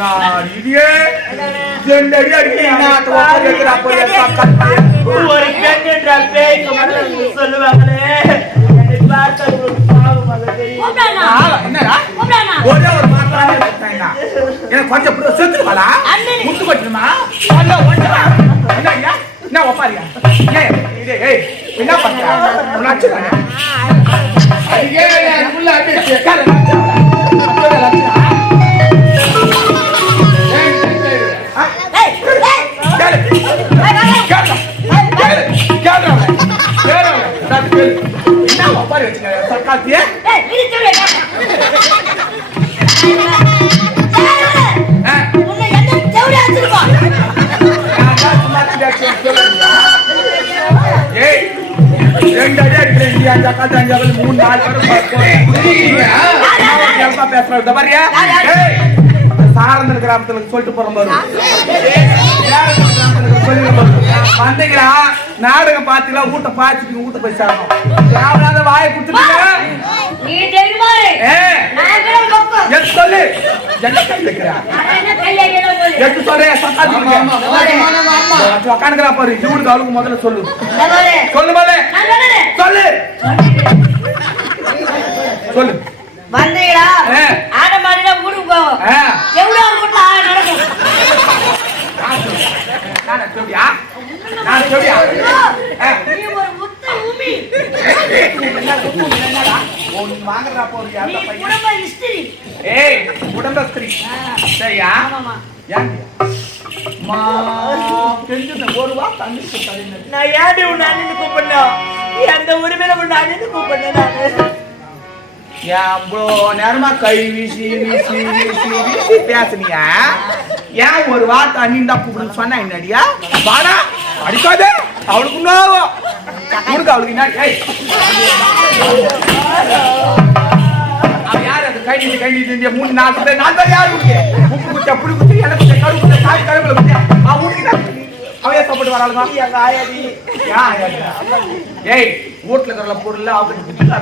என்ன இடியே? ரெண்டு அடி அடிக்கிறீ, என்ன ஆட்ட ஒப்பரி வைக்கிற, அப்படி வைக்கிற, கத்தி. ஒரு பெண் என்ற பேய்க்கு சொல்லுவாங்களே என்னை பார்த்தா உங்களுக்கு பாவம் அது தெரியும் கூப்பிடானா? ஆளா, என்னடா? கூப்பிடானா? ஒரே ஒரு மாத்திரானே கொடுத்தாங்க. எனக்கு கொஞ்சம் புடி- செத்துருவாளா? அண்ணனே. முத்து கொட்டுமா? அல்ல, ஒன்றா? என்ன ஐயா? என்ன ஒப்பாரியா? ஏய், இது, ஏய், என்ன பண்ற? மூணு நாலு பேரும் கேப்பா பேசுறேன் இந்த மாதிரியா ஏய் அந்த சாரந்தல் கிராமத்துல சொல்லிட்டு போறோம் பாரு வந்தீங்களா? நாடகம் பாத்தீங்களா வீட்டை பாய்ச்சிட்டு வீட்டை போய் தேவையில்லாத வாயை குடுத்துட்டீங்க நீ தெரியுமா? ஏ நான் கூட பக்கம். எது சொல்லு? என்ன கை வைக்கிறா நான் என்ன கையை கீழே போடு. எது சொல்றே சத்தாத்தி உட்காந்துக்கிறா பாரு. இவனுக்கு அவளுக்கு முதல்ல சொல்லு. சொல்லு. சொல்லு. சொல்லு. வந்தீங்களா. ஆட மாதிரினா ஊருக்கு போவோம் ஆ. எவ்வளவு வீட்டுல ஆட நடக்கும் நான் சொல்லியா நான் சொல்லியா ஆ. நீ ஒரு முத்த உமி ஒன்னு வாங்குறா போது நீ யார்கிட்ட பையன் குடும்ப ஹிஸ்டரி ஏய் சரியா? ஏன் மா தெரிஞ்சது. ஒரு வா தண்ணி நான் ஏன்டி உன்னை அண்ணன்னு கூப்பிடணும்? எந்த உரிமையில உன்னை அண்ணன்னு கூப்பிடணும் நானு. ஏன் அவ்வளோ நேரமா கை வீசி வீசி வீசி வீசி பேசுனியா? ஏன் ஒரு வார்த்தை அண்ணின் தான் கூப்பிடுன்னு சொன்னா என்னடியா? வாடா அடிக்காதே. அவளுக்கு உனக்கு அவளுக்கு என்ன ஏய் அவ யார் அது கை நீட்டி கை நீட்டி இந்த மூணு நாலு பேர் நான் தான் யார் உப்பு குச்சா புளி குச்சி இலை குச்சா கரு குச்சா காய் கருவேல குச்சா அவன் உனக்கு அவன் ஏன் சாப்பிட்டு வராளுமா ஏய் வீட்டுல இருக்கிற பொருள் அவங்க என்னடா?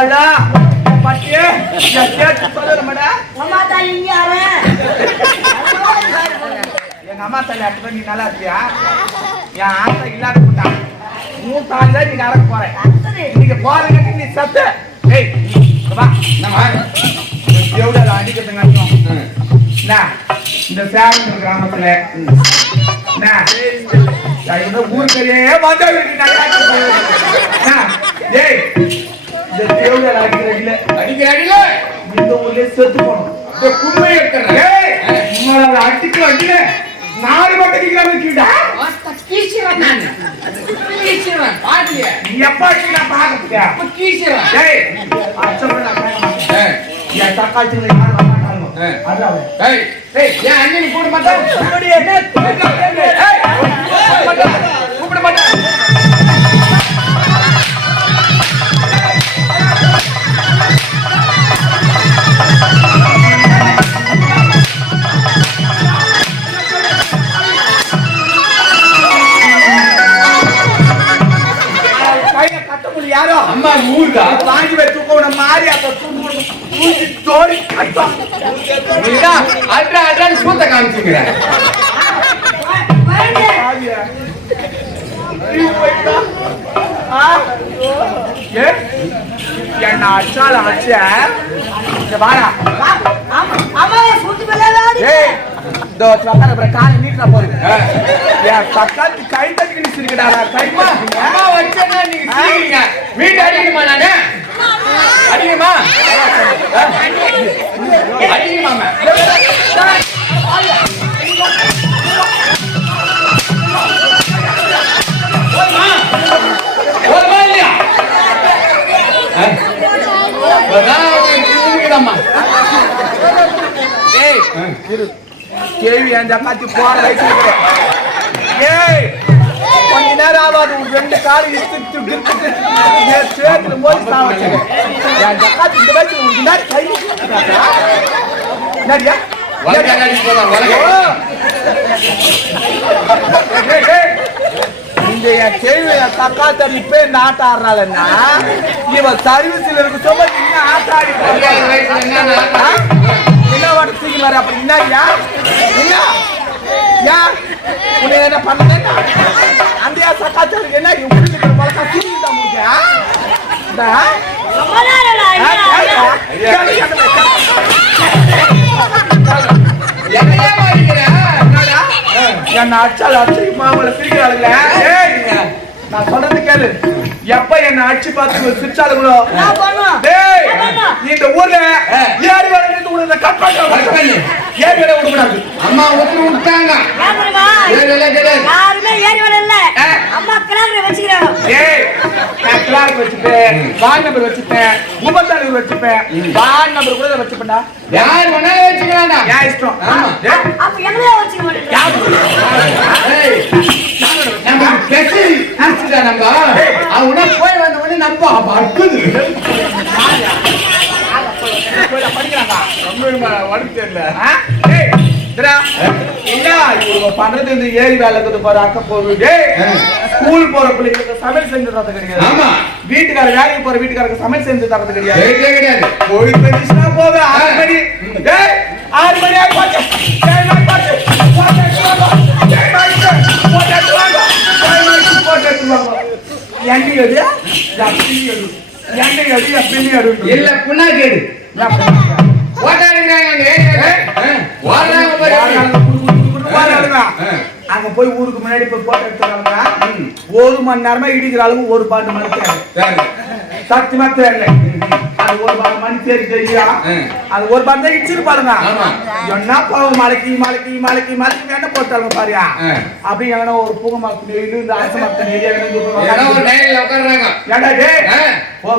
என் பாட்டியே, என் கேட்டு சொல்லுறேன்டா. அம்மா தாய் இங்க? எங்க அம்மா தலை அட்டுதான் நீ நல்லா இருப்பியா என் ஆசை இல்லாத போட்டா மூணு தாள் நீ நடக்க போறேன். இன்னைக்கு போறதுக்கு நீ சத்து ஏய் வா எவ்வளவு அடிக்கிறதுங்க என்ன இந்த சேலம் கிராமத்துல நான் நான்? ஏய் இந்த தேவதை அடிக்கிற இல்ல அடிக்கிற அடியில? இந்த ஊர்லயே செத்து போனோம் இந்த குடும்பம் இருக்கிறேன் ஏய் உங்களை அடிக்க அடிக்க நாலு மட்டும் நிக்கிற வச்சுடா கீசிறேன் நான். கீசிறேன் பாட்டிய. நீ எப்ப அடிக்க பாக்கத்தியா அப்ப நான் கேட்க மாட்டேன் ஏய், என் தக்காளி யார் ஏய். அதான் ஏய், ஏய், ஏன் அண்ணன் கூட என்ன அம்மா ஊருக்கா வாங்கி போய் தூக்க விட மாறி அப்ப தூக்கி தோடி அட்ரா அட்ரான்னு சூத்த? ஏ? என்ன அடிச்சால அடிச்ச? இங்க வாடா. ஏய், இதோ உக்கார பாரு, காலை நீட்டுல போடு. என் தக்காளி கை தட்டி நிச்சிருக்கடா, கை அம்மா தட்டிங்க. அம்மா வச்சேன்னா நீங்க சீக்கிரங்க வீட்டு அடிக்கணுமா நானு? அடிக்கணுமா? அடிக்கணுமா போதுமா இல்லையா? அம்மா ஏய். கேள்வி அந்த அக்காத்தி போற ஏய், கொஞ்ச நேரம் ஆகாது உன் ரெண்டு காலு இழுத்துட்டு, இழுத்துட்டு, என் சேத்துல மோதி என் அக்காத்தி இந்த வயசுல கொஞ்ச நேரம் கை என்னடியா? இந்த என் கேள்வி என் தக்கா தடி இப்ப இவன் சர்வீஸ்ல இருக்க சொல்ல ஆட்ட ஆடி வாட்டு தூக்கி வர அப்படி என்ன யா என்ன யா உன்னை என்ன பண்ணல அந்த சக்காச்சருக்கு என்ன உள்ள இருக்கிற பழக்கா தூக்கி தான் முடியா இந்த சமாதானடா, ஐயா, ஐயா. என்னையா மாறிக்கிற என்னடா என்ன அடிச்சால அடிச்சு மாமலை சிரிக்கிறாளுங்க நான் சொல்றது கேளு எப்ப என்ன அடிச்சு பார்த்து சிரிச்சாளுங்களோ என்ன பண்ணும்? டேய் என்ன பண்ணும்? இந்த ஊர்ல ஏறி வரது உனக்கு கட் கட் பண்ணு. பண்ணி ஏறி வர விடக்கூடாது அம்மா ஒத்து விட்டாங்க. யாருமே? ஏறி வரல. இல்ல. அம்மா கிளாஸ்ல வச்சுக்கிறாங்க. ஏய் நான் கிளாஸ் வச்சுப்பேன். வார்டு நம்பர் வச்சுப்பேன். முப்பத்தாறு வச்சுப்பேன். வார்டு நம்பர் கூட வச்சுப்பேன்டா. யார் வேணாலும் வச்சுக்கலாம்டா ஏன் இஷ்டம். அப்ப எங்களையே வச்சுக்க யாரு? ஏய், நம்ம குடிச்சுட்டா நம்ம? அவனா போய் வந்த உடனே நம்ம அப்ப பண்றது இந்த ஏரி வேலை இருக்குது பாரு அக்க போகுது டேய் ஸ்கூல் போற பிள்ளைங்களுக்கு சமையல் செஞ்சு தரது கிடையாது. ஆமா. வீட்டுக்கார வேலைக்கு போற வீட்டுக்காரருக்கு சமையல் செஞ்சு தரது கிடையாது. கிடையாது. கோழி பெஞ்சிச்சுனா போதும் ஆறு மணி. ஆறு மணி ஆகி போச்சு. எடு. எண்ணெய் எடு, என் பிள்ளி எடு. இல்ல புண்ணா கேடு அங்க போய் ஊருக்கு முன்னாடி போய் போட்டோ எடுத்துறாங்க ஒரு மணி நேரமா இடிக்கிற அளவுக்கு ஒரு பாட்டு சரி. சத்தியமா தெரியல அது ஒரு பாட்டு மணி தேடி தெரியா. அது ஒரு பாட்டு தான். என்ன பாவம் மலைக்கு மலைக்கு மலைக்கு மலைக்கு என்ன போட்டாங்க பாரியா. அப்படி எங்கன்னா ஒரு பூங்க மரத்து நெய்யில் இந்த அரச மரத்து டே. ஓ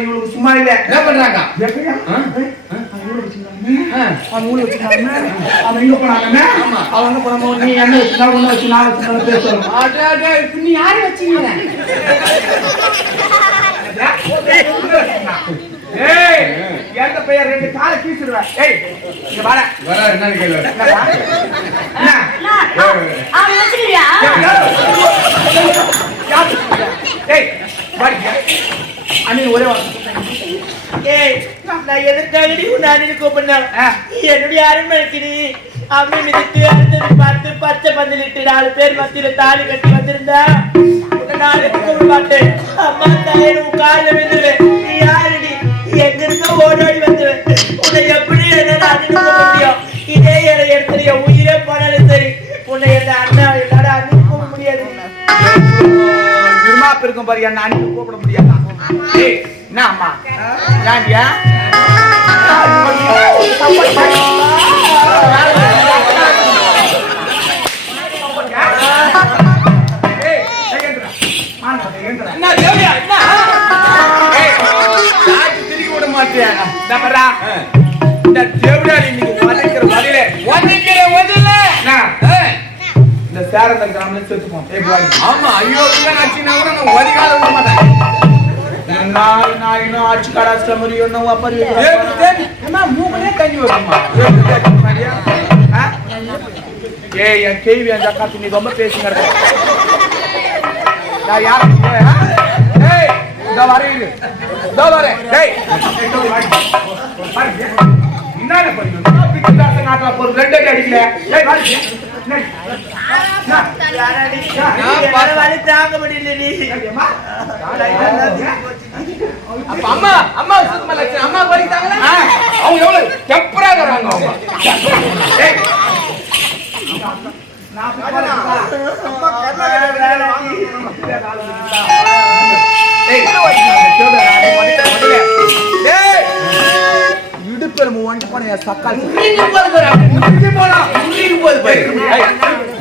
இவளுக்கு சும்மா இல்ல. என்ன பண்றாங்க? எப்படியா? சும்மா இல்ல. ஆ. அவன் அவன் எங்க போனாங்க அவன் போனாங்க நீ என்ன வச்சு நான் யாரை ஏய் எந்த பையன் ரெண்டு காலை கீச்சிடுவேன் ஏய் இங்க வாடா வர என்னன்னு கேளு என்ன அண்ணா, அவனை ஏய் வாடிங்க அண்ணன் ஒரே வாரம் ஏய் நான் எதுக்காகடி உன்னை அண்ணன் கூப்பிடுறேன் என்னுடைய அரண்மனைக்கு நீ அம்மை மிதித்து அடுத்தது பார்த்து பச்சை பந்தலிட்டு நாலு பேர் மத்தியில தாலி கட்டி வந்திருந்தா நாலு அம்மா தாயே காலில் விழுந்துருவேன் நீ யாருடி? நீ எங்க இருக்க ஓடோடி வந்துருவேன் உன்னை எப்படி என்னால அண்ணன் முடியும்? இதே இடம் எடுத்துரு என் உயிரே போனாலும் சரி. உன்னை என்ன அண்ணா என்னால அண்ணன் கூப்பிட முடியாது. இருக்கும் பாரு என்ன அண்ணன் கூப்பிட முடியாதா? ஏய் என்ன அம்மா? ஏன்டியா கிராமத்துல செத்துப்போம். ஆமா ஐயோ நச்சுனா கூட நான் ஒதுக்காத விட மாட்டேன் நாய் நாயினோ ஆட்சி கடாச்சிட்ட மாதிரி தேவி தேவி அம்மா மூக்கனே தண்ணி வருமா? ஏய் என் கேள்வி அந்த காத்து நீ ரொம்ப பேசுங்க. நான் யார் ஏய் இந்த வரேன். இதோ வரேன் டேய் என்ன பண்ணுங்க பிடிக்காத நாட்டுல ஒரு ரெண்டு அடி அடிக்கல. ஏய் வாடி வலி தாங்க முடியல நீ? அப்ப அம்மா அம்மா சுத்தமா லட்சம் அம்மா. அவங்க எவ்வளவு அவங்க. போய் போன சக்கால். போது பாரு.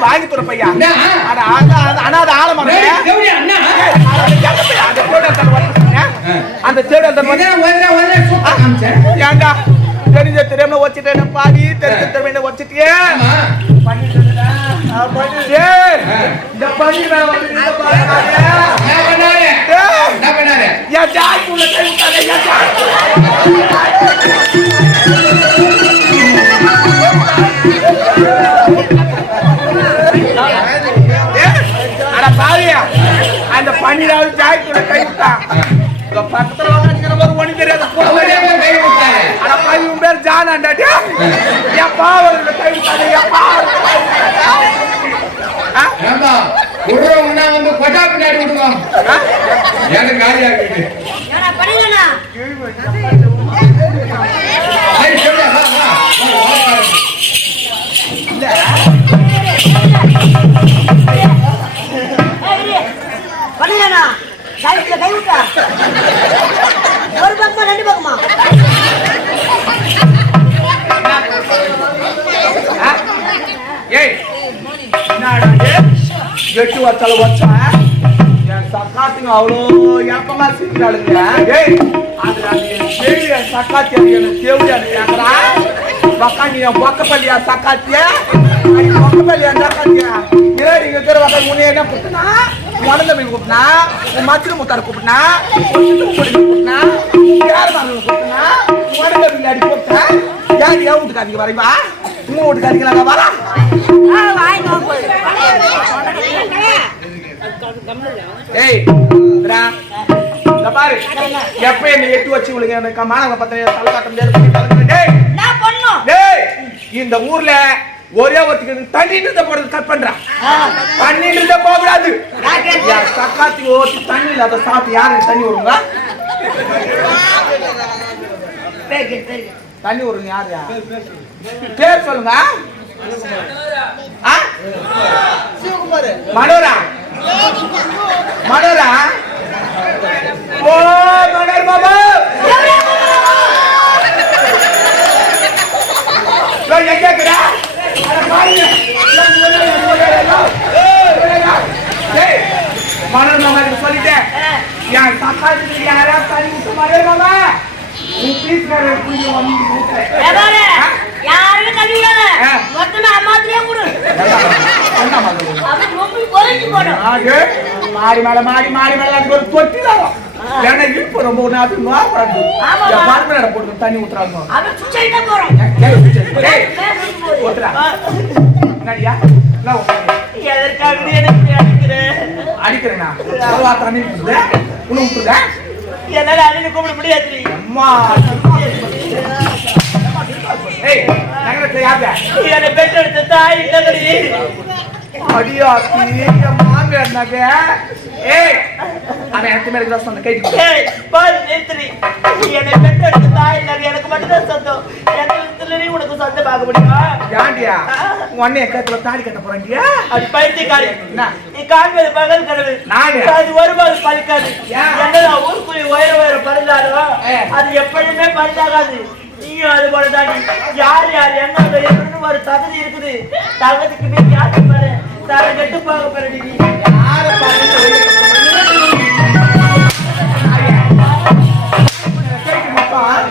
வாங்கி தர பையா என்ன? அட அத- அண்ணா அந்த தேவடி அந்த ஏன்டா தெரிஞ்ச தெரியாம வச்சுட்டேன் பாடி தெரிஞ்ச தெரியாம வச்சுட்டியே. ஆமா. அந்த பன்னிராவது ஜாதிக்குள்ள கை விட்டான். இந்த பக்கத்துல உட்காந்துக்கிற போது ஒண்ணும் தெரியாது அவரே போய் கை விட்டாரு அட பாவி, உன் பேர் ஜானாண்டாடி. என் பாவத்துல கை விட்டாதே, என்? ஏம்பா விடுறவங்கன்னா வந்து கொட்டா பின்னாடி? எனக்கு ஏடா படிக்கலண்ணா சரி சொல்ல வா வா வா, வா பாருங்க. படிக்கலண்ணா கைத்துல கை விட்டா? ஒரு பக்கமா ரெண்டு பக்கமா? ஆ? எட்டு வச்சால வச்சா என் சக்காத்துங்க அவ்வளோ எப்பமா சிக்கிறாளுங்க ஏய் அதுல அந்த என் சக்காத்தி அது எனக்கு தேவி அது கேக்குறா? பக்காண்டி என் பக்கப்பள்ளியா சக்காத்தியா? பக்கப்பள்ளியா சக்காத்தியா? பொக்கப்பள்ளி இங்க சக்காத்திய இருக்கிற வகை முன்னே என்ன கூப்பிட்டனா மீன் கூப்பிட்டனா? உன் முத்தார் சித்து முடி கூப்பிட்டனா? யார் மாதிரி கூப்பிட்டனா? உடந்த பிள்ளாடி கூப்பிட்டா? யார் ஏன் வீட்டுக்காரிக்கு வரைவா? உங்க வீட்டுக்காரிக்கு நாங்க வரா ஏய் பாரு. எப்ப என்ன எட்டு வச்சு விழுங்க. எனக்கு மாணவ பத்திர தலை காட்ட முடியாது. இந்த ஊர்ல ஒரே ஒருத்தருக்கு தண்ணி நிறுத்த போறது கட் பண்றான் தண்ணி நிறுத்த போக கூடாது என் தக்காத்தி ஓட்டி தண்ணி இல்லாத சாப்பிட்டு யாரு தண்ணி விடுங்க தண்ணி விடுங்க யாரு பேர் சொல்லுங்க. ஆ? மனோரா? மனோரா ஓ மனோர் பாபா ஏய், எங்க இருக்கிற? அட பாருங்க. ஏய், மனோர் மாமா கிட்ட சொல்லிட்டேன் என் தக்காளி யாரா தண்ணி விட்டு மனோர் மாமா. நீ பீஸ்கார புள்ளி வந்து விட்டு. எதாரு யாருமே தண்ணி விடாத. மொத்தமா அம்மாத்திலே கொடு. அப்படி ரொம்ப குறைஞ்சு போடும். மாடி மேல மாடி மாடி மேல அதுக்கு ஒரு தொட்டி தரும் ஏன்னா ரொம்ப ஒரு போட்டு தண்ணி ஊத்துறாங்க. சுச்சைட்டா. ஊத்துறா. எதற்காக எனக்கு அடிக்கிறேன்? உன்னை ஊத்துதா? என்னால அண்ணனை கூப்பிட முடியாது அம்மா. ஏய், நகரத்தை செய்யாத. என்னை பெற்றெடுத்த தாய் இல்லடி அடியாத்தி, என் மாமியார் நகை. ஏய், அவன் எனக்கு மேல இருக்கிற சொந்த கைட்டு கொடு. ஏய் பாரு நேத்ரி என்னை பெற்றெடுத்த பார்க்க முடியுமா ஏண்டியா உன்னை கத்துல தாடி கட்ட போறண்டியா அது பைத்தி காரி நீ காண்பது பகல் கடவுள். அது ஒரு வரும்போது பழிக்காது. என்னடா ஊருக்குள்ளி உயர உயர பழுதாரோ அது எப்பொழுதுமே பழுதாகாது நீயும் அது போல தாடி யார் யார் என்ன சொல்லணும்னு ஒரு தகுதி இருக்குது. தகுதிக்கு மீறி யாருக்கு பாரு. தர கெட்டு போக பாருடி நீ. யாரை பாரு